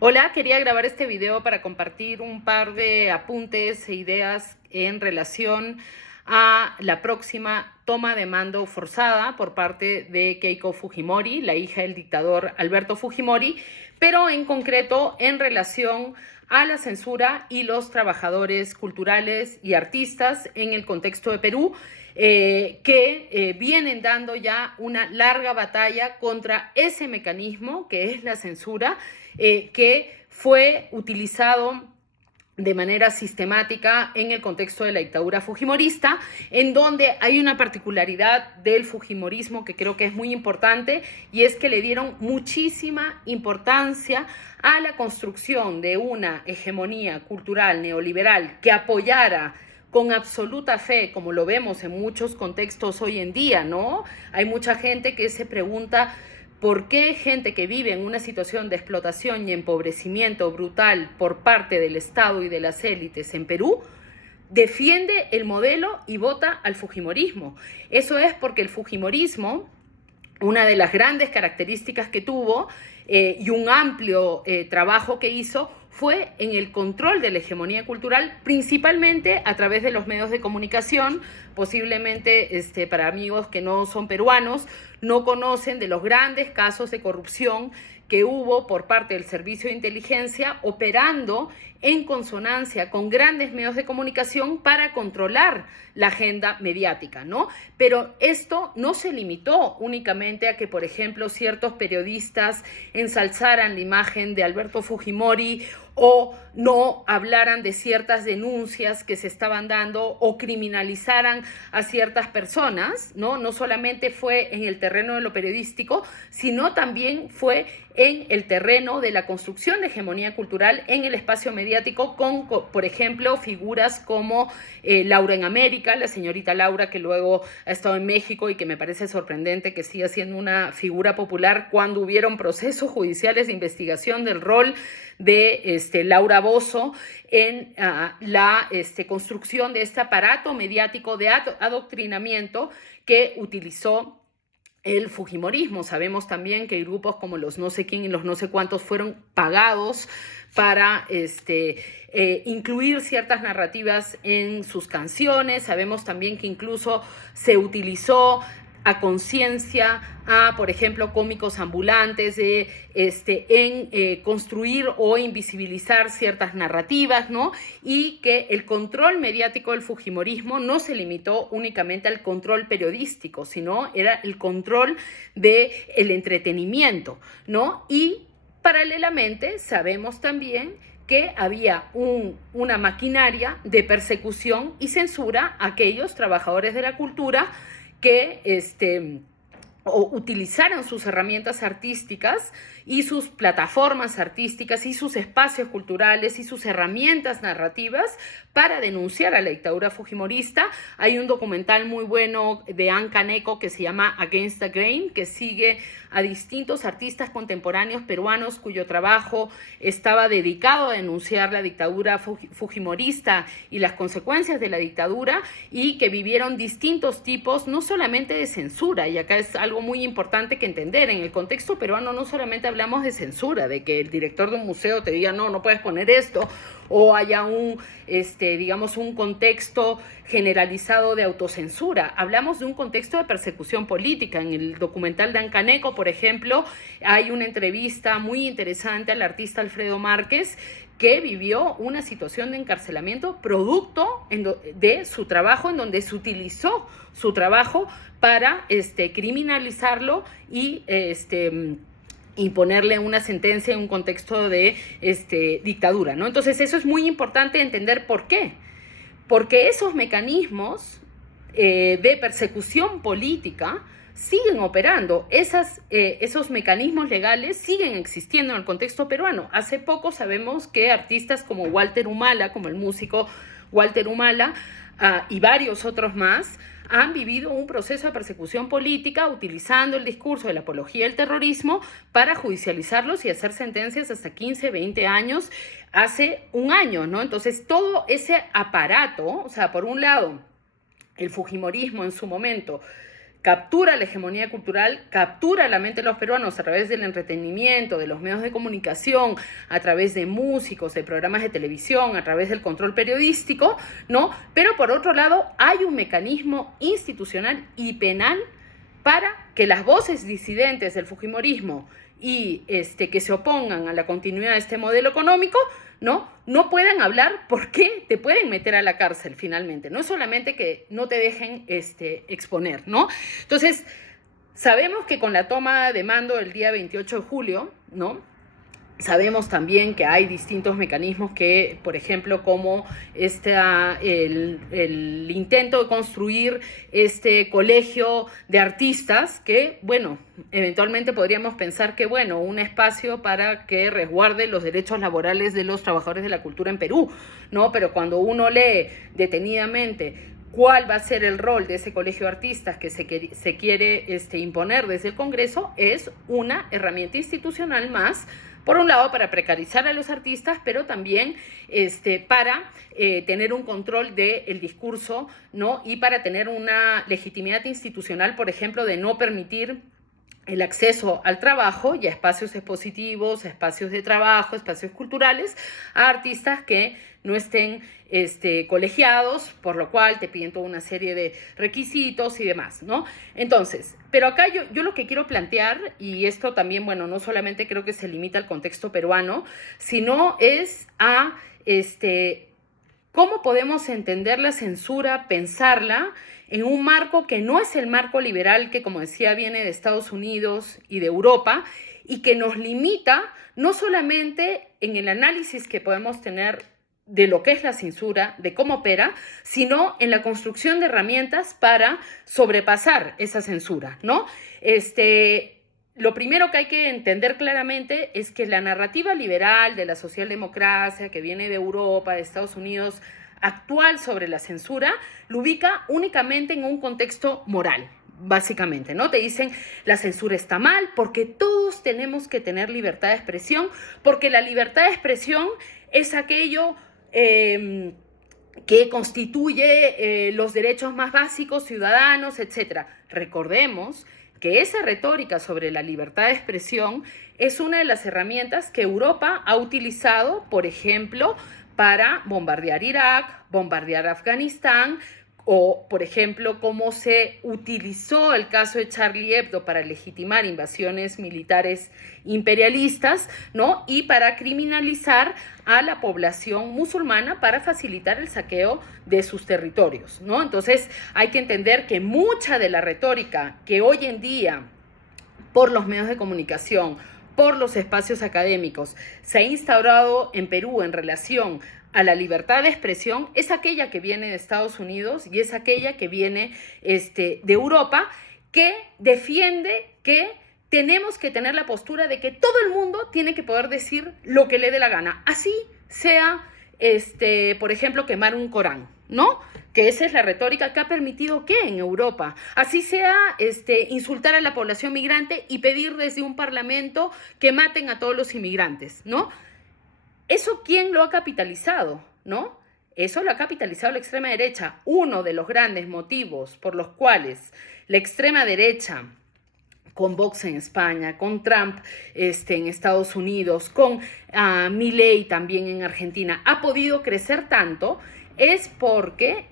Hola, quería grabar este video para compartir un par de apuntes e ideas en relación a la próxima toma de mando forzada por parte de Keiko Fujimori, la hija del dictador Alberto Fujimori, pero en concreto en relación a la censura y los trabajadores culturales y artistas en el contexto de Perú, que vienen dando ya una larga batalla contra ese mecanismo que es la censura, que fue utilizado de manera sistemática en el contexto de la dictadura fujimorista, en donde hay una particularidad del fujimorismo que creo que es muy importante, y es que le dieron muchísima importancia a la construcción de una hegemonía cultural neoliberal que apoyara con absoluta fe, como lo vemos en muchos contextos hoy en día, ¿no? Hay mucha gente que se pregunta ¿por qué gente que vive en una situación de explotación y empobrecimiento brutal por parte del Estado y de las élites en Perú defiende el modelo y vota al fujimorismo? Eso es porque el fujimorismo, una de las grandes características que tuvo y un amplio trabajo que hizo, fue en el control de la hegemonía cultural, principalmente a través de los medios de comunicación. Posiblemente para amigos que no son peruanos, no conocen de los grandes casos de corrupción que hubo por parte del Servicio de Inteligencia operando en consonancia con grandes medios de comunicación para controlar la agenda mediática, ¿no? Pero esto no se limitó únicamente a que, por ejemplo, ciertos periodistas ensalzaran la imagen de Alberto Fujimori o no hablaran de ciertas denuncias que se estaban dando o criminalizaran a ciertas personas, ¿no? No solamente fue en el terreno de lo periodístico, sino también fue en el terreno de la construcción de hegemonía cultural en el espacio mediático con, por ejemplo, figuras como Laura en América, la señorita Laura, que luego ha estado en México y que me parece sorprendente que siga siendo una figura popular cuando hubieron procesos judiciales de investigación del rol de Laura Bozzo en la construcción de este aparato mediático de adoctrinamiento que utilizó el fujimorismo. Sabemos también que grupos como los no sé quién y los no sé cuántos fueron pagados para incluir ciertas narrativas en sus canciones. Sabemos también que incluso se utilizó a conciencia a, por ejemplo, cómicos ambulantes en construir o invisibilizar ciertas narrativas, ¿no? Y que el control mediático del fujimorismo no se limitó únicamente al control periodístico, sino era el control del entretenimiento, ¿no? Y paralelamente sabemos también que había una maquinaria de persecución y censura a aquellos trabajadores de la cultura que o utilizaran sus herramientas artísticas y sus plataformas artísticas y sus espacios culturales y sus herramientas narrativas para denunciar a la dictadura fujimorista. Hay un documental muy bueno de Anne Kaneko que se llama Against the Grain, que sigue a distintos artistas contemporáneos peruanos cuyo trabajo estaba dedicado a denunciar la dictadura fujimorista y las consecuencias de la dictadura, y que vivieron distintos tipos, no solamente de censura, y acá es algo muy importante que entender. En el contexto peruano no solamente hablamos de censura, de que el director de un museo te diga no puedes poner esto, o haya digamos, un contexto generalizado de autocensura. Hablamos de un contexto de persecución política. En el documental de Anne Kaneko, por ejemplo, hay una entrevista muy interesante al artista Alfredo Márquez, que vivió una situación de encarcelamiento producto de su trabajo, en donde se utilizó su trabajo para criminalizarlo y imponerle una sentencia en un contexto de dictadura, ¿no? Entonces eso es muy importante entender por qué. Porque esos mecanismos de persecución política siguen operando, esos mecanismos legales siguen existiendo en el contexto peruano. Hace poco sabemos que artistas como Walter Humala, como el músico Walter Humala, y varios otros más, han vivido un proceso de persecución política utilizando el discurso de la apología del terrorismo para judicializarlos y hacer sentencias hasta 15, 20 años hace un año, ¿no? Entonces, todo ese aparato, o sea, por un lado, el fujimorismo en su momento captura la hegemonía cultural, captura la mente de los peruanos a través del entretenimiento, de los medios de comunicación, a través de músicos, de programas de televisión, a través del control periodístico, ¿no? Pero por otro lado, hay un mecanismo institucional y penal para que las voces disidentes del fujimorismo y que se opongan a la continuidad de este modelo económico, no puedan hablar porque te pueden meter a la cárcel finalmente. No es solamente que no te dejen exponer, ¿no? Entonces, sabemos que con la toma de mando el día 28 de julio, ¿no? Sabemos también que hay distintos mecanismos que, por ejemplo, como el intento de construir este colegio de artistas que, bueno, eventualmente podríamos pensar que, bueno, un espacio para que resguarde los derechos laborales de los trabajadores de la cultura en Perú, ¿no? Pero cuando uno lee detenidamente cuál va a ser el rol de ese colegio de artistas que se quiere imponer desde el Congreso, es una herramienta institucional más, por un lado, para precarizar a los artistas, pero también para tener un control del discurso, ¿no? Y para tener una legitimidad institucional, por ejemplo, de no permitir el acceso al trabajo y a espacios expositivos, espacios de trabajo, espacios culturales, a artistas que no estén colegiados, por lo cual te piden toda una serie de requisitos y demás, ¿no? Entonces, pero acá yo lo que quiero plantear, y esto también, bueno, no solamente creo que se limita al contexto peruano, sino es a cómo podemos entender la censura, pensarla en un marco que no es el marco liberal que, como decía, viene de Estados Unidos y de Europa y que nos limita no solamente en el análisis que podemos tener de lo que es la censura, de cómo opera, sino en la construcción de herramientas para sobrepasar esa censura, ¿no? Lo primero que hay que entender claramente es que la narrativa liberal de la socialdemocracia que viene de Europa, de Estados Unidos, actual sobre la censura, lo ubica únicamente en un contexto moral, básicamente, ¿no? Te dicen, la censura está mal porque todos tenemos que tener libertad de expresión, porque la libertad de expresión es aquello que constituye los derechos más básicos, ciudadanos, etc. Recordemos que esa retórica sobre la libertad de expresión es una de las herramientas que Europa ha utilizado, por ejemplo, para bombardear Irak, bombardear Afganistán, o, por ejemplo, cómo se utilizó el caso de Charlie Hebdo para legitimar invasiones militares imperialistas, ¿no? Y para criminalizar a la población musulmana para facilitar el saqueo de sus territorios, ¿no? Entonces, hay que entender que mucha de la retórica que hoy en día, por los medios de comunicación, por los espacios académicos, se ha instaurado en Perú en relación a la libertad de expresión, es aquella que viene de Estados Unidos y es aquella que viene de Europa, que defiende que tenemos que tener la postura de que todo el mundo tiene que poder decir lo que le dé la gana, así sea, por ejemplo, quemar un Corán, ¿no? Que esa es la retórica que ha permitido que en Europa, así sea, insultar a la población migrante y pedir desde un parlamento que maten a todos los inmigrantes, ¿no? ¿Eso quién lo ha capitalizado, no? Eso lo ha capitalizado la extrema derecha. Uno de los grandes motivos por los cuales la extrema derecha, con Vox en España, con Trump en Estados Unidos, con Milei también en Argentina, ha podido crecer tanto, es porque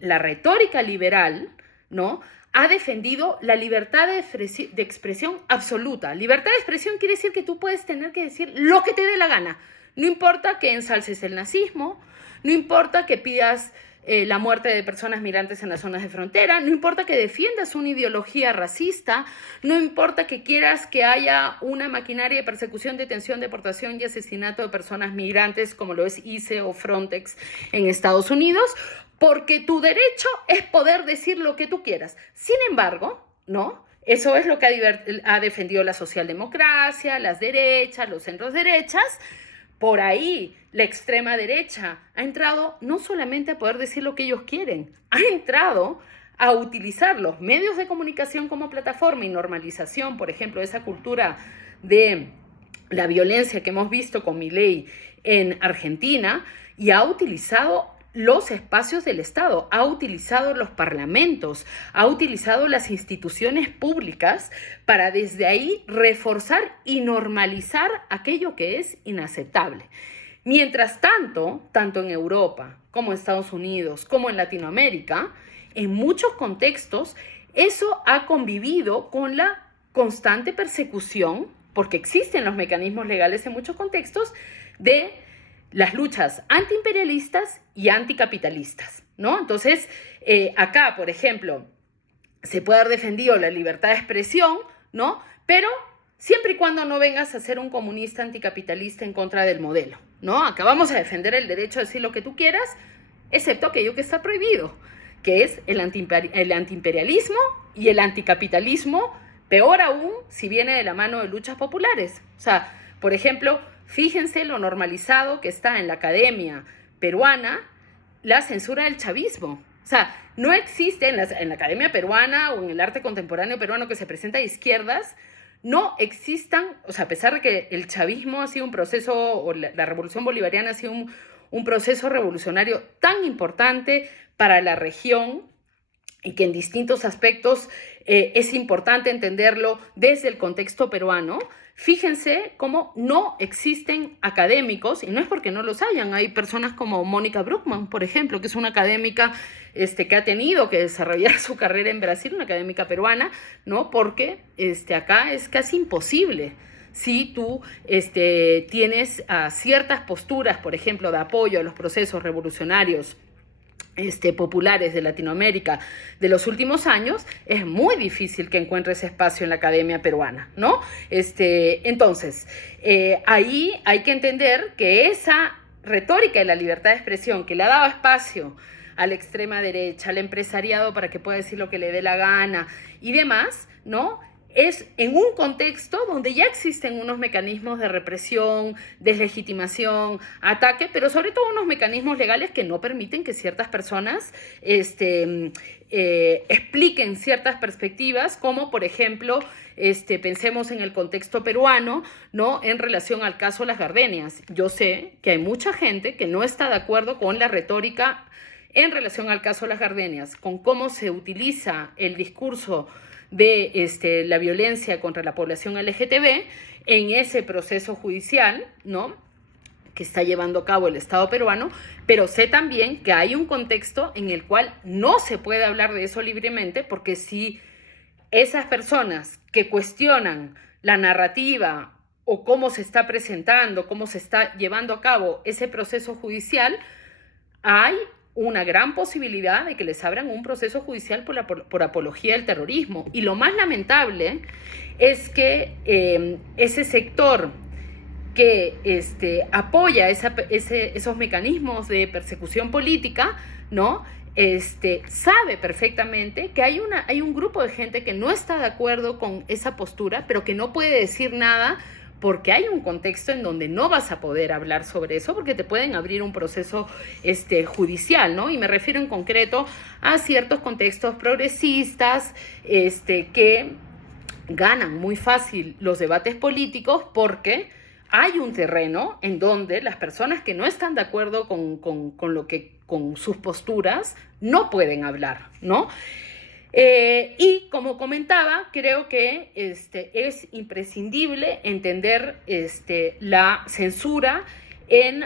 la retórica liberal, ¿no?, ha defendido la libertad de expresión absoluta. Libertad de expresión quiere decir que tú puedes tener que decir lo que te dé la gana. No importa que ensalces el nazismo, no importa que pidas la muerte de personas migrantes en las zonas de frontera, no importa que defiendas una ideología racista, no importa que quieras que haya una maquinaria de persecución, detención, deportación y asesinato de personas migrantes como lo es ICE o Frontex en Estados Unidos, porque tu derecho es poder decir lo que tú quieras. Sin embargo, ¿no? Eso es lo que ha defendido la socialdemocracia, las derechas, los centros derechas. Por ahí, la extrema derecha ha entrado no solamente a poder decir lo que ellos quieren, ha entrado a utilizar los medios de comunicación como plataforma y normalización, por ejemplo, esa cultura de la violencia que hemos visto con Milei en Argentina, y ha utilizado los espacios del Estado, ha utilizado los parlamentos, ha utilizado las instituciones públicas para desde ahí reforzar y normalizar aquello que es inaceptable. Mientras tanto, tanto en Europa como en Estados Unidos, como en Latinoamérica, en muchos contextos, eso ha convivido con la constante persecución, porque existen los mecanismos legales en muchos contextos, de las luchas antiimperialistas y anticapitalistas, ¿no? Entonces, acá, por ejemplo, se puede haber defendido la libertad de expresión, ¿no? Pero siempre y cuando no vengas a ser un comunista anticapitalista en contra del modelo, ¿no? Acá vamos a defender el derecho a decir lo que tú quieras, excepto aquello que está prohibido, que es el antiimperialismo y el anticapitalismo, peor aún si viene de la mano de luchas populares. O sea, por ejemplo, fíjense lo normalizado que está en la academia peruana la censura del chavismo. O sea, no existe en la academia peruana o en el arte contemporáneo peruano que se presenta a izquierdas, no existan, o sea, a pesar de que el chavismo ha sido un proceso, o la revolución bolivariana ha sido un proceso revolucionario tan importante para la región y que en distintos aspectos es importante entenderlo desde el contexto peruano. Fíjense cómo no existen académicos, y no es porque no los hayan, hay personas como Mónica Bruckmann, por ejemplo, que es una académica que ha tenido que desarrollar su carrera en Brasil, una académica peruana, ¿no? Porque acá es casi imposible. Si tú tienes ciertas posturas, por ejemplo, de apoyo a los procesos revolucionarios populares de Latinoamérica de los últimos años, es muy difícil que encuentres espacio en la academia peruana, ¿no? Entonces, ahí hay que entender que esa retórica de la libertad de expresión que le ha dado espacio a la extrema derecha, al empresariado para que pueda decir lo que le dé la gana y demás, ¿no? Es en un contexto donde ya existen unos mecanismos de represión, deslegitimación, ataque, pero sobre todo unos mecanismos legales que no permiten que ciertas personas expliquen ciertas perspectivas, como por ejemplo, pensemos en el contexto peruano, ¿no? En relación al caso Las Gardenias. Yo sé que hay mucha gente que no está de acuerdo con la retórica en relación al caso Las Gardenias, con cómo se utiliza el discurso de la violencia contra la población LGTB en ese proceso judicial, ¿no?, que está llevando a cabo el Estado peruano, pero sé también que hay un contexto en el cual no se puede hablar de eso libremente, porque si esas personas que cuestionan la narrativa o cómo se está presentando, cómo se está llevando a cabo ese proceso judicial, hay una gran posibilidad de que les abran un proceso judicial por apología del terrorismo. Y lo más lamentable es que ese sector que apoya esos mecanismos de persecución política, ¿no?, sabe perfectamente que hay un grupo de gente que no está de acuerdo con esa postura, pero que no puede decir nada porque hay un contexto en donde no vas a poder hablar sobre eso, porque te pueden abrir un proceso judicial, ¿no? Y me refiero en concreto a ciertos contextos progresistas que ganan muy fácil los debates políticos porque hay un terreno en donde las personas que no están de acuerdo con sus posturas no pueden hablar, ¿no? Y como comentaba, creo que es imprescindible entender la censura en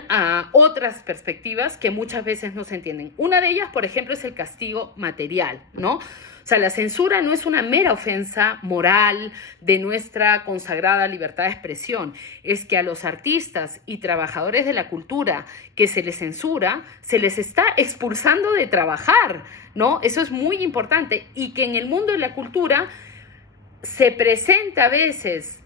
otras perspectivas que muchas veces no se entienden. Una de ellas, por ejemplo, es el castigo material, ¿no? O sea, la censura no es una mera ofensa moral de nuestra consagrada libertad de expresión, es que a los artistas y trabajadores de la cultura que se les censura, se les está expulsando de trabajar, ¿no? Eso es muy importante, y que en el mundo de la cultura se presenta a veces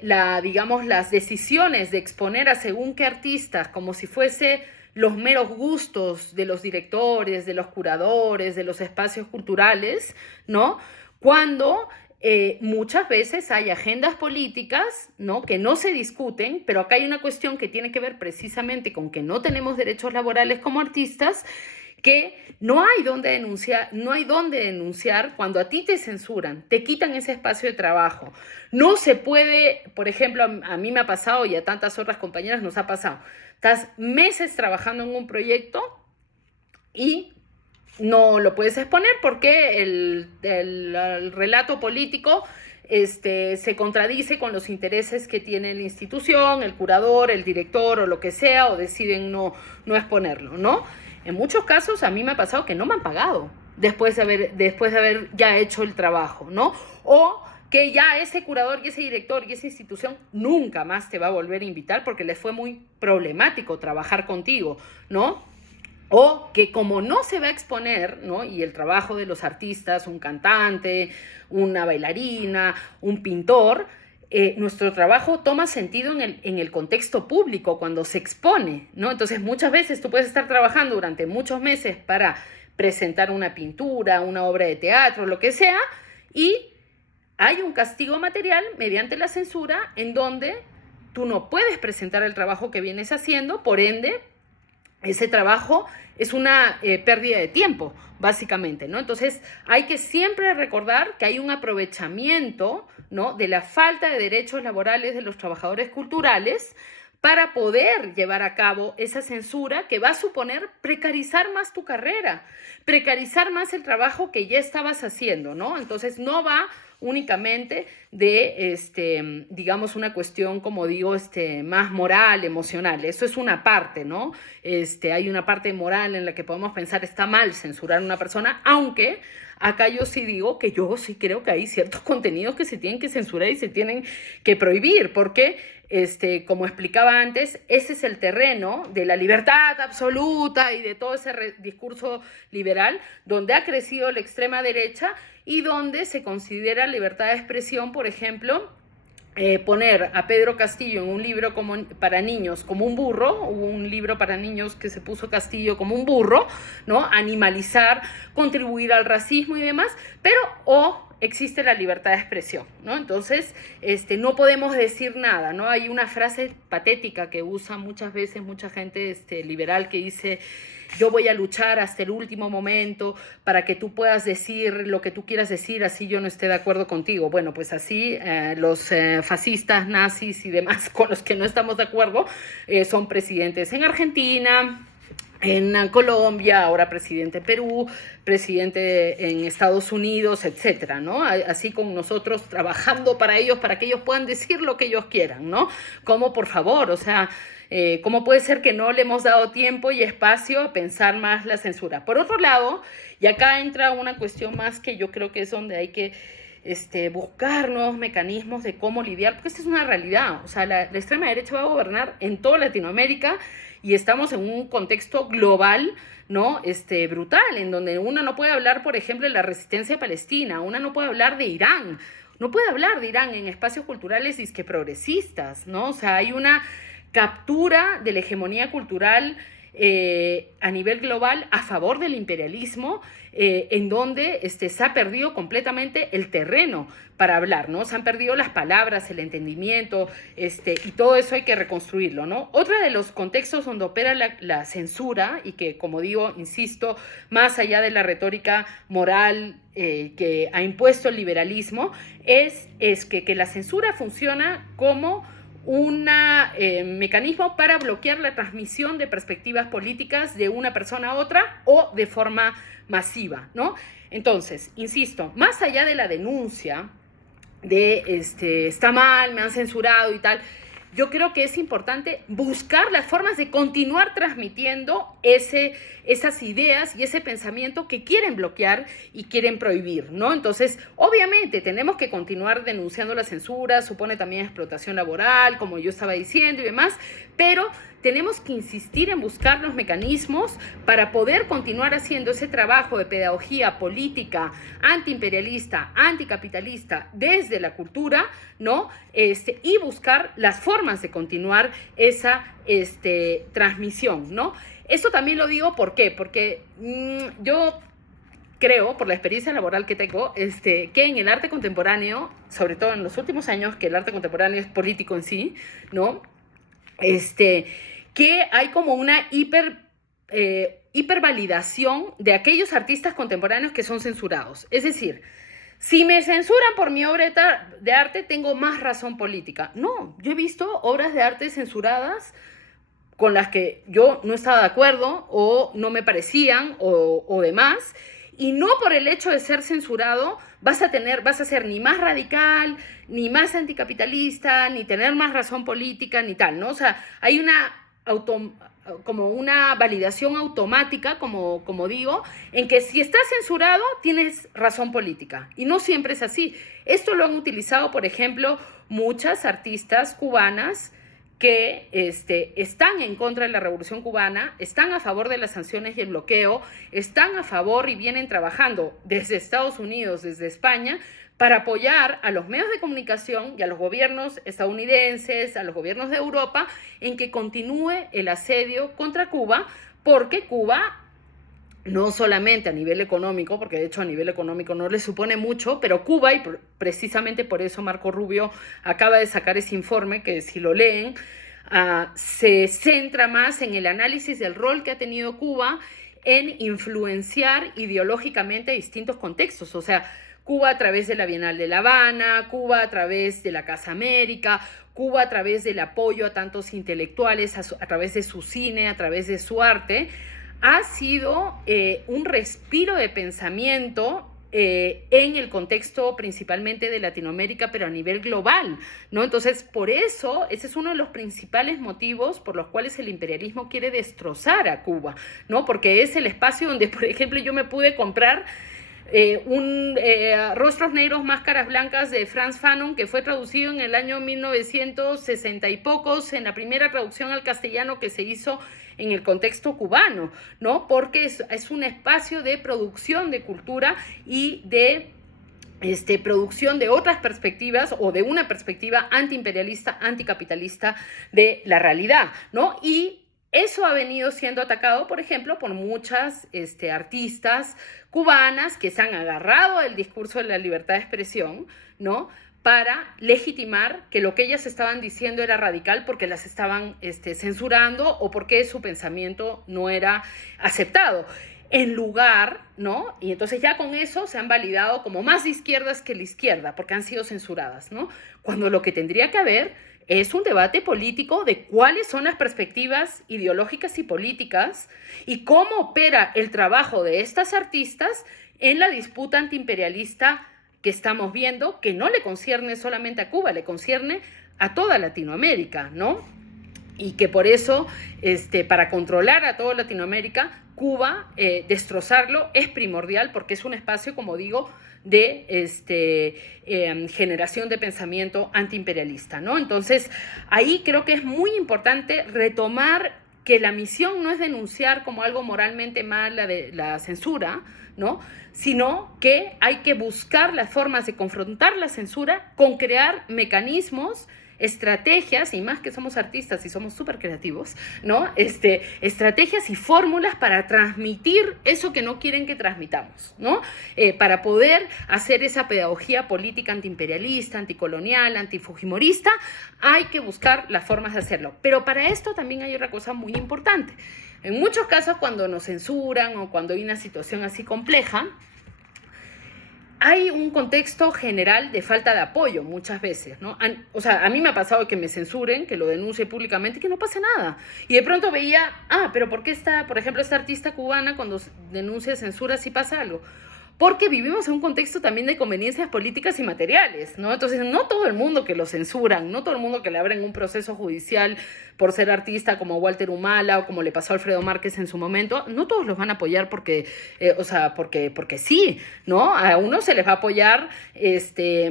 las decisiones de exponer a según qué artistas como si fuese los meros gustos de los directores, de los curadores, de los espacios culturales, ¿no? Cuando muchas veces hay agendas políticas, ¿no?, que no se discuten, pero acá hay una cuestión que tiene que ver precisamente con que no tenemos derechos laborales como artistas, que no hay dónde denunciar cuando a ti te censuran, te quitan ese espacio de trabajo. No se puede, por ejemplo, a mí me ha pasado y a tantas otras compañeras nos ha pasado. Estás meses trabajando en un proyecto y no lo puedes exponer porque el relato político se contradice con los intereses que tiene la institución, el curador, el director o lo que sea, o deciden no exponerlo, ¿no? En muchos casos a mí me ha pasado que no me han pagado después de haber ya hecho el trabajo, ¿no? O que ya ese curador y ese director y esa institución nunca más te va a volver a invitar porque les fue muy problemático trabajar contigo, ¿no? O que como no se va a exponer, ¿no? Y el trabajo de los artistas, un cantante, una bailarina, un pintor, nuestro trabajo toma sentido en el contexto público cuando se expone, ¿no? Entonces muchas veces tú puedes estar trabajando durante muchos meses para presentar una pintura, una obra de teatro, lo que sea, y hay un castigo material mediante la censura en donde tú no puedes presentar el trabajo que vienes haciendo, por ende, ese trabajo es una pérdida de tiempo, básicamente, ¿no? Entonces, hay que siempre recordar que hay un aprovechamiento, ¿no?, de la falta de derechos laborales de los trabajadores culturales para poder llevar a cabo esa censura que va a suponer precarizar más tu carrera, precarizar más el trabajo que ya estabas haciendo, ¿no? Entonces, no va únicamente de, digamos, una cuestión, como digo, más moral, emocional. Eso es una parte, ¿no? Hay una parte moral en la que podemos pensar está mal censurar a una persona, aunque acá yo sí digo que yo sí creo que hay ciertos contenidos que se tienen que censurar y se tienen que prohibir, porque como explicaba antes, ese es el terreno de la libertad absoluta y de todo ese discurso liberal donde ha crecido la extrema derecha y donde se considera libertad de expresión, por ejemplo, poner a Pedro Castillo en un libro para niños como un burro, hubo un libro para niños que se puso Castillo como un burro, ¿no? Animalizar, contribuir al racismo y demás, pero existe la libertad de expresión, ¿no? Entonces, no podemos decir nada, ¿no? Hay una frase patética que usa muchas veces mucha gente liberal que dice: yo voy a luchar hasta el último momento para que tú puedas decir lo que tú quieras decir, así yo no esté de acuerdo contigo. Bueno, pues así los fascistas, nazis y demás con los que no estamos de acuerdo son presidentes en Argentina, en Colombia, ahora presidente en Perú, presidente en Estados Unidos, etcétera, ¿no? Así como nosotros trabajando para ellos, para que ellos puedan decir lo que ellos quieran, ¿no? Como, por favor, o sea, ¿cómo puede ser que no le hemos dado tiempo y espacio a pensar más la censura? Por otro lado, y acá entra una cuestión más que yo creo que es donde hay que buscar nuevos mecanismos de cómo lidiar, porque esta es una realidad, o sea, la extrema derecha va a gobernar en toda Latinoamérica y estamos en un contexto global, ¿no? Brutal, en donde uno no puede hablar, por ejemplo, de la resistencia palestina, uno no puede hablar de Irán, no puede hablar de Irán en espacios culturales disque progresistas, ¿no? O sea, hay una captura de la hegemonía cultural a nivel global a favor del imperialismo, en donde se ha perdido completamente el terreno para hablar, ¿no? Se han perdido las palabras, el entendimiento, y todo eso hay que reconstruirlo, ¿no? Otro de los contextos donde opera la censura, y que, como digo, insisto, más allá de la retórica moral que ha impuesto el liberalismo, es que la censura funciona como un mecanismo para bloquear la transmisión de perspectivas políticas de una persona a otra o de forma masiva, ¿no? Entonces, insisto, más allá de la denuncia de está mal, me han censurado y tal, yo creo que es importante buscar las formas de continuar transmitiendo esas ideas y ese pensamiento que quieren bloquear y quieren prohibir, ¿no? Entonces, obviamente, tenemos que continuar denunciando la censura, supone también explotación laboral, como yo estaba diciendo y demás, pero tenemos que insistir en buscar los mecanismos para poder continuar haciendo ese trabajo de pedagogía política, antiimperialista, anticapitalista desde la cultura, ¿no? Y buscar las formas de continuar esa transmisión, ¿no? Esto también lo digo, ¿por qué? Porque yo creo, por la experiencia laboral que tengo, que en el arte contemporáneo, sobre todo en los últimos años, que el arte contemporáneo es político en sí, ¿no? Que hay como una hipervalidación de aquellos artistas contemporáneos que son censurados. Es decir, si me censuran por mi obra de arte, tengo más razón política. No, yo he visto obras de arte censuradas con las que yo no estaba de acuerdo o no me parecían o demás, y no por el hecho de ser censurado vas a ser ni más radical, ni más anticapitalista, ni tener más razón política, ni tal, ¿no? O sea, hay como una validación automática, como digo, en que si estás censurado tienes razón política, y no siempre es así. Esto lo han utilizado, por ejemplo, muchas artistas cubanas que están en contra de la Revolución Cubana, están a favor de las sanciones y el bloqueo, están a favor y vienen trabajando desde Estados Unidos, desde España, para apoyar a los medios de comunicación y a los gobiernos estadounidenses, a los gobiernos de Europa, en que continúe el asedio contra Cuba, porque Cuba, no solamente a nivel económico, porque de hecho a nivel económico no le supone mucho, pero Cuba, y precisamente por eso Marco Rubio acaba de sacar ese informe, que si lo leen, se centra más en el análisis del rol que ha tenido Cuba en influenciar ideológicamente distintos contextos. O sea, Cuba a través de la Bienal de La Habana, Cuba a través de la Casa América, Cuba a través del apoyo a tantos intelectuales, a través de su cine, a través de su arte, ha sido un respiro de pensamiento en el contexto principalmente de Latinoamérica, pero a nivel global, ¿no? Entonces, por eso, ese es uno de los principales motivos por los cuales el imperialismo quiere destrozar a Cuba, ¿no? Porque es el espacio donde, por ejemplo, yo me pude comprar Rostros Negros, Máscaras Blancas de Frantz Fanon, que fue traducido en el año 1960 y pocos, en la primera traducción al castellano que se hizo en el contexto cubano, ¿no? Porque es un espacio de producción de cultura y de producción de otras perspectivas o de una perspectiva antiimperialista, anticapitalista de la realidad, ¿no? Y eso ha venido siendo atacado, por ejemplo, por muchas artistas cubanas que se han agarrado al discurso de la libertad de expresión, ¿no?, para legitimar que lo que ellas estaban diciendo era radical porque las estaban censurando o porque su pensamiento no era aceptado. En lugar, ¿no? Y entonces ya con eso se han validado como más de izquierdas que la izquierda, porque han sido censuradas, ¿no? Cuando lo que tendría que haber es un debate político de cuáles son las perspectivas ideológicas y políticas y cómo opera el trabajo de estas artistas en la disputa antiimperialista que estamos viendo, que no le concierne solamente a Cuba, le concierne a toda Latinoamérica, ¿no? Y que por eso, para controlar a toda Latinoamérica, Cuba, destrozarlo es primordial porque es un espacio, como digo, de generación de pensamiento antiimperialista, ¿no? Entonces, ahí creo que es muy importante retomar que la misión no es denunciar como algo moralmente mal la censura, ¿no?, sino que hay que buscar las formas de confrontar la censura con crear mecanismos, estrategias, y más que somos artistas y somos súper creativos, ¿no? Estrategias y fórmulas para transmitir eso que no quieren que transmitamos, ¿no? Para poder hacer esa pedagogía política antiimperialista, anticolonial, antifujimorista, hay que buscar las formas de hacerlo. Pero para esto también hay otra cosa muy importante. En muchos casos, cuando nos censuran o cuando hay una situación así compleja, hay un contexto general de falta de apoyo muchas veces, ¿no? O sea, a mí me ha pasado que me censuren, que lo denuncie públicamente y que no pase nada. Y de pronto veía, pero ¿por qué por ejemplo, esta artista cubana cuando denuncia censura sí pasa algo? Porque vivimos en un contexto también de conveniencias políticas y materiales, ¿no? Entonces, no todo el mundo que lo censuran, no todo el mundo que le abren un proceso judicial por ser artista como Walter Humala o como le pasó a Alfredo Márquez en su momento, no todos los van a apoyar porque sí, ¿no? A unos se les va a apoyar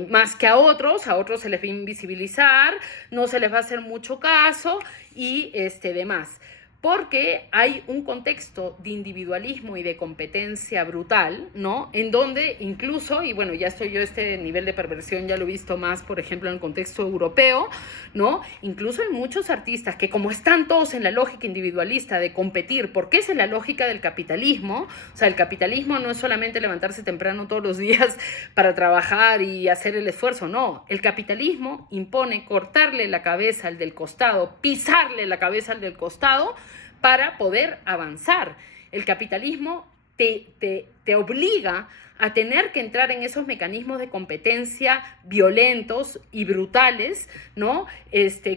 más que a otros se les va a invisibilizar, no se les va a hacer mucho caso y demás. Porque hay un contexto de individualismo y de competencia brutal, ¿no? En donde incluso, y bueno, ya estoy yo, este nivel de perversión ya lo he visto más, por ejemplo, en el contexto europeo, ¿no? Incluso hay muchos artistas que, como están todos en la lógica individualista de competir, porque esa es la lógica del capitalismo. O sea, el capitalismo no es solamente levantarse temprano todos los días para trabajar y hacer el esfuerzo, no. El capitalismo impone cortarle la cabeza al del costado, pisarle la cabeza al del costado, para poder avanzar. El capitalismo te obliga a tener que entrar en esos mecanismos de competencia violentos y brutales, ¿no?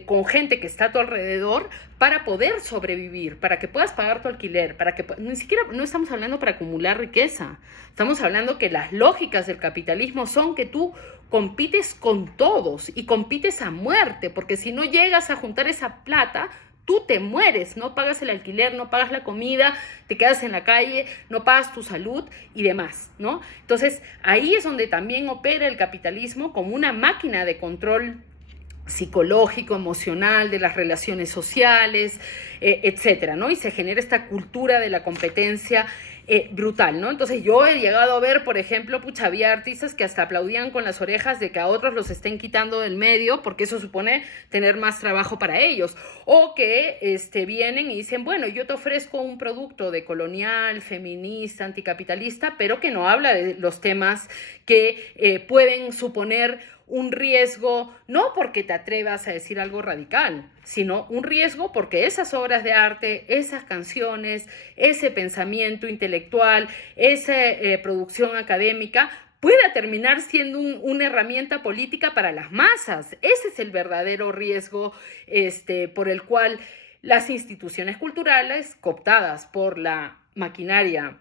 Con gente que está a tu alrededor para poder sobrevivir, para que puedas pagar tu alquiler, para que ni siquiera no estamos hablando para acumular riqueza, estamos hablando que las lógicas del capitalismo son que tú compites con todos y compites a muerte, porque si no llegas a juntar esa plata, tú te mueres, no pagas el alquiler, no pagas la comida, te quedas en la calle, no pagas tu salud y demás, ¿no? Entonces, ahí es donde también opera el capitalismo como una máquina de control psicológico, emocional, de las relaciones sociales, etcétera, ¿no? Y se genera esta cultura de la competencia brutal, ¿no? Entonces yo he llegado a ver, por ejemplo, había artistas que hasta aplaudían con las orejas de que a otros los estén quitando del medio porque eso supone tener más trabajo para ellos, o que vienen y dicen, bueno, yo te ofrezco un producto decolonial, feminista, anticapitalista, pero que no habla de los temas que pueden suponer un riesgo, no porque te atrevas a decir algo radical, sino un riesgo porque esas obras de arte, esas canciones, ese pensamiento intelectual, esa producción académica pueda terminar siendo una herramienta política para las masas. Ese es el verdadero riesgo por el cual las instituciones culturales, cooptadas por la maquinaria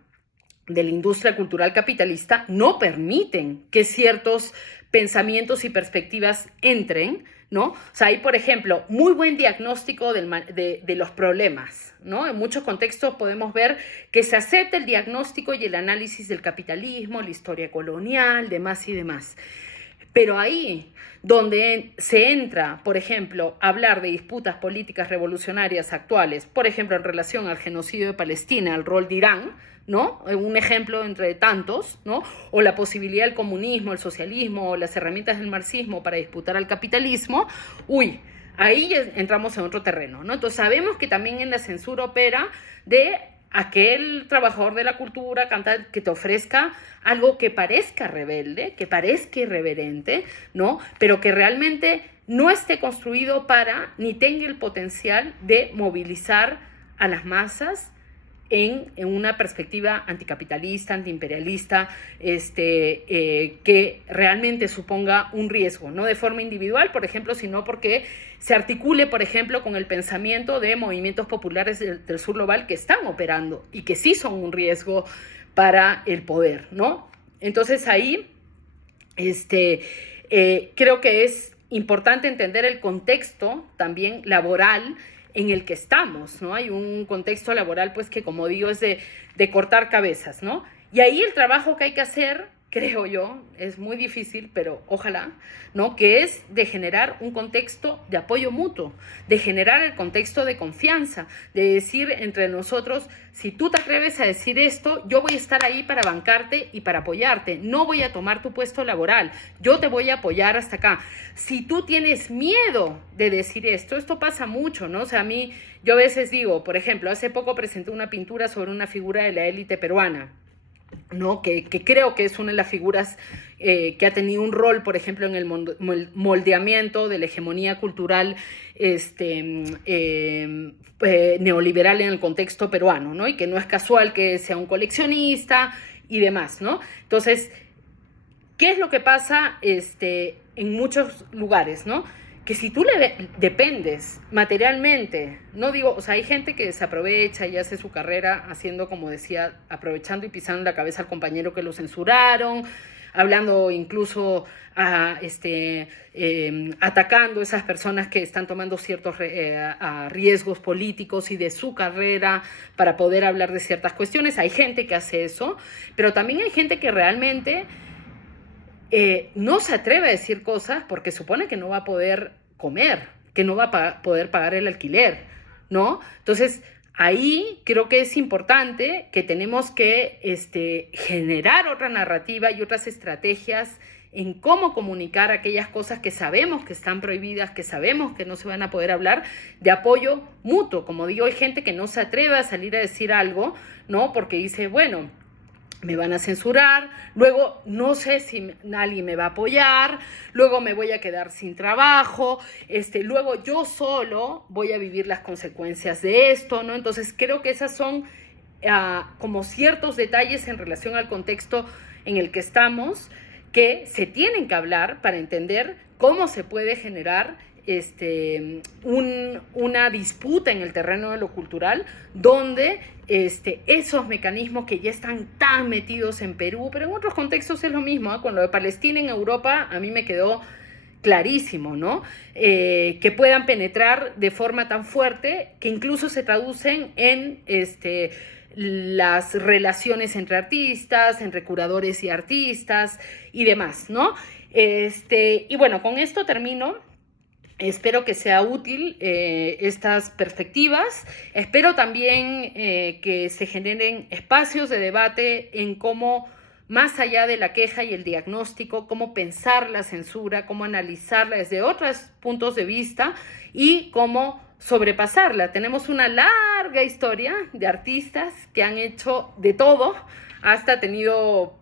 de la industria cultural capitalista, no permiten que ciertos pensamientos y perspectivas entren, ¿no? O sea, hay, por ejemplo, muy buen diagnóstico de los problemas, ¿no? En muchos contextos podemos ver que se acepta el diagnóstico y el análisis del capitalismo, la historia colonial, demás y demás. Pero ahí donde se entra, por ejemplo, a hablar de disputas políticas revolucionarias actuales, por ejemplo, en relación al genocidio de Palestina, al rol de Irán, ¿no? Un ejemplo entre tantos, ¿no? O la posibilidad del comunismo, el socialismo, o las herramientas del marxismo para disputar al capitalismo, ahí entramos en otro terreno, ¿no? Entonces sabemos que también en la censura opera de aquel trabajador de la cultura que te ofrezca algo que parezca rebelde, que parezca irreverente, ¿no? Pero que realmente no esté construido para, ni tenga el potencial de movilizar a las masas en una perspectiva anticapitalista, antiimperialista, que realmente suponga un riesgo, no de forma individual, por ejemplo, sino porque se articule, por ejemplo, con el pensamiento de movimientos populares del sur global que están operando y que sí son un riesgo para el poder, ¿no? Entonces ahí creo que es importante entender el contexto también laboral en el que estamos, ¿no? Hay un contexto laboral, pues, que como digo, es de cortar cabezas, ¿no? Y ahí el trabajo que hay que hacer, creo yo, es muy difícil, pero ojalá, ¿no? Que es de generar un contexto de apoyo mutuo, de generar el contexto de confianza, de decir entre nosotros, si tú te atreves a decir esto, yo voy a estar ahí para bancarte y para apoyarte, no voy a tomar tu puesto laboral, yo te voy a apoyar hasta acá. Si tú tienes miedo de decir esto pasa mucho, ¿no? O sea, yo a veces digo, por ejemplo, hace poco presenté una pintura sobre una figura de la élite peruana, ¿no? Que creo que es una de las figuras que ha tenido un rol, por ejemplo, en el moldeamiento de la hegemonía cultural neoliberal en el contexto peruano, ¿no? Y que no es casual que sea un coleccionista y demás, ¿no? Entonces, ¿qué es lo que pasa en muchos lugares, ¿no? Que si tú le dependes materialmente, no digo, o sea, hay gente que se aprovecha y hace su carrera haciendo, como decía, aprovechando y pisando la cabeza al compañero que lo censuraron, hablando incluso atacando a esas personas que están tomando ciertos riesgos políticos y de su carrera para poder hablar de ciertas cuestiones. Hay gente que hace eso, pero también hay gente que realmente no se atreve a decir cosas porque supone que no va a poder comer, que no va a poder pagar el alquiler, ¿no? Entonces, ahí creo que es importante que tenemos que generar otra narrativa y otras estrategias en cómo comunicar aquellas cosas que sabemos que están prohibidas, que sabemos que no se van a poder hablar, de apoyo mutuo. Como digo, hay gente que no se atreve a salir a decir algo, ¿no? Porque dice, bueno, me van a censurar, luego no sé si alguien me va a apoyar, luego me voy a quedar sin trabajo, luego yo solo voy a vivir las consecuencias de esto, ¿no? Entonces creo que esas son como ciertos detalles en relación al contexto en el que estamos, que se tienen que hablar para entender cómo se puede generar una disputa en el terreno de lo cultural, donde esos mecanismos que ya están tan metidos en Perú, pero en otros contextos es lo mismo, ¿eh? Con lo de Palestina en Europa a mí me quedó clarísimo, ¿no? Que puedan penetrar de forma tan fuerte que incluso se traducen en las relaciones entre artistas, entre curadores y artistas y demás, ¿no? Y bueno, con esto termino. Espero que sea útil estas perspectivas. Espero también que se generen espacios de debate en cómo, más allá de la queja y el diagnóstico, cómo pensar la censura, cómo analizarla desde otros puntos de vista y cómo sobrepasarla. Tenemos una larga historia de artistas que han hecho de todo, hasta tenido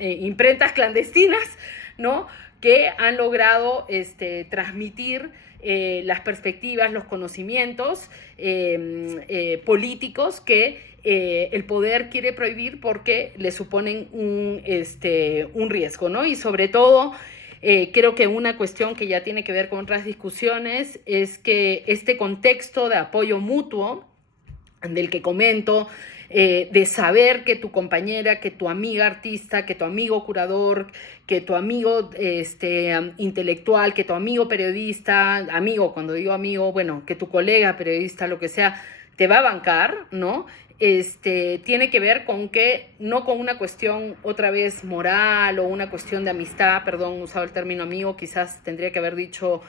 imprentas clandestinas, ¿no?, que han logrado transmitir las perspectivas, los conocimientos políticos que el poder quiere prohibir porque le suponen un riesgo, ¿no? Y sobre todo, creo que una cuestión que ya tiene que ver con otras discusiones es que este contexto de apoyo mutuo del que comento, de saber que tu compañera, que tu amiga artista, que tu amigo curador, que tu amigo intelectual, que tu amigo periodista, amigo, cuando digo amigo, bueno, que tu colega periodista, lo que sea, te va a bancar, ¿no? Tiene que ver con que, no con una cuestión otra vez moral o una cuestión de amistad, perdón, usado el término amigo, quizás tendría que haber dicho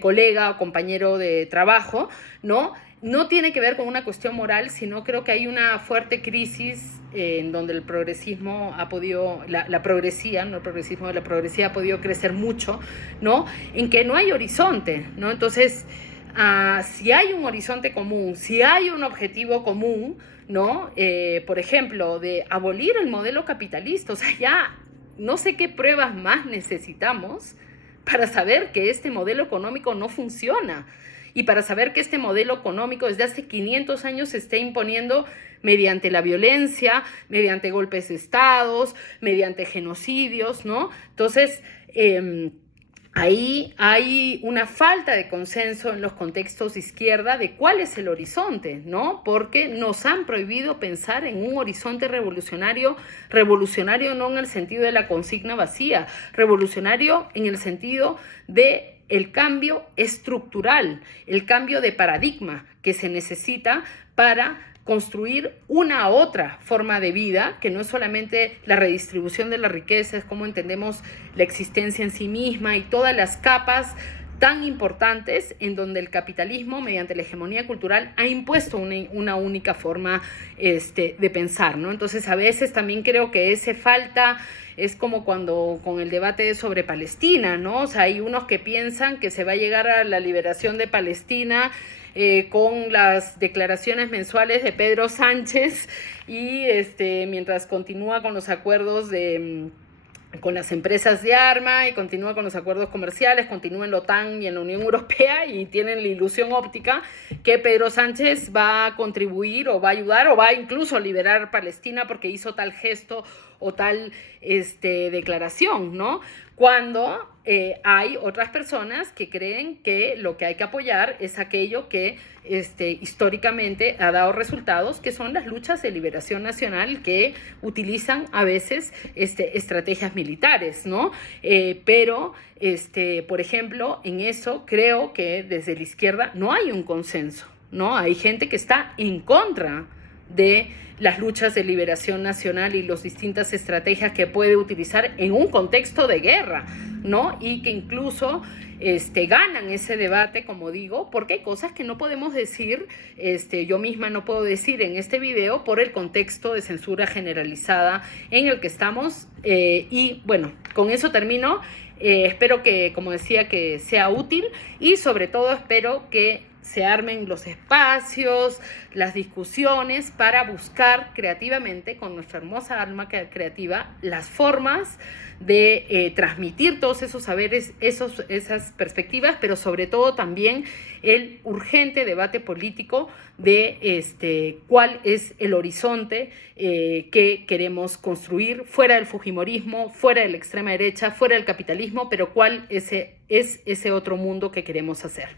colega o compañero de trabajo, ¿no? No tiene que ver con una cuestión moral, sino creo que hay una fuerte crisis en donde el progresismo ha podido, la progresía, no el progresismo, la progresía ha podido crecer mucho, ¿no? En que no hay horizonte, ¿no? Entonces, si hay un horizonte común, si hay un objetivo común, ¿no? Por ejemplo, de abolir el modelo capitalista, o sea, ya no sé qué pruebas más necesitamos para saber que este modelo económico no funciona y para saber que este modelo económico desde hace 500 años se está imponiendo mediante la violencia, mediante golpes de estados, mediante genocidios, ¿no? Entonces, ahí hay una falta de consenso en los contextos de izquierda de cuál es el horizonte, ¿no? Porque nos han prohibido pensar en un horizonte revolucionario, revolucionario no en el sentido de la consigna vacía, revolucionario en el sentido de el cambio estructural, el cambio de paradigma que se necesita para construir una otra forma de vida, que no es solamente la redistribución de la riqueza, es como entendemos la existencia en sí misma y todas las capas tan importantes en donde el capitalismo, mediante la hegemonía cultural, ha impuesto una única forma de pensar, ¿no? Entonces, a veces también creo que ese falta es como cuando con el debate sobre Palestina, ¿no? O sea, hay unos que piensan que se va a llegar a la liberación de Palestina con las declaraciones mensuales de Pedro Sánchez y mientras continúa con los acuerdos con las empresas de arma y continúa con los acuerdos comerciales, continúa en la OTAN y en la Unión Europea y tienen la ilusión óptica que Pedro Sánchez va a contribuir o va a ayudar o va incluso a liberar Palestina porque hizo tal gesto o tal declaración, ¿no? Cuando hay otras personas que creen que lo que hay que apoyar es aquello que históricamente ha dado resultados, que son las luchas de liberación nacional que utilizan a veces estrategias militares, ¿no? Pero, por ejemplo, en eso creo que desde la izquierda no hay un consenso, ¿no? Hay gente que está en contra de las luchas de liberación nacional y las distintas estrategias que puede utilizar en un contexto de guerra, ¿no? Y que incluso ganan ese debate, como digo, porque hay cosas que no podemos decir, yo misma no puedo decir en este video por el contexto de censura generalizada en el que estamos. Y bueno, con eso termino. Espero que, como decía, que sea útil y sobre todo espero que se armen los espacios, las discusiones para buscar creativamente, con nuestra hermosa alma creativa, las formas de transmitir todos esos saberes, esas perspectivas, pero sobre todo también el urgente debate político de cuál es el horizonte que queremos construir fuera del fujimorismo, fuera de la extrema derecha, fuera del capitalismo, pero cuál es ese otro mundo que queremos hacer.